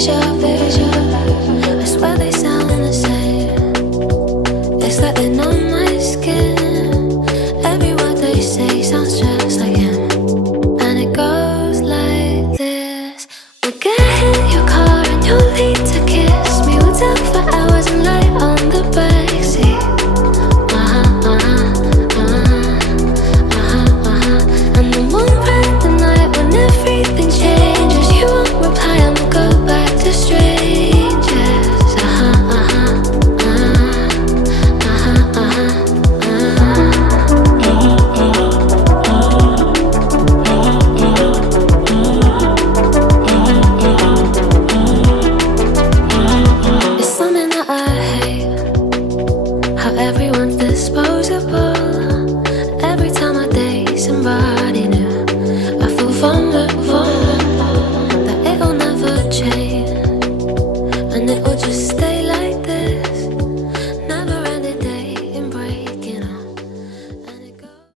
deja vu. I swear they sound the same. It's like they know my skin. Every word they say sounds just like him. And it goes like this. We'll get in your car and you'll lead to kiss me. We'll talk for hours and lie on the backseat. And then we'll ride the night when everything changes. You won't reply and we'll go back to strangers. It's something that I hate, how everyone's disposable. Every time I date somebody new, I feel vulnerable, that it'll never change, and it will just stay.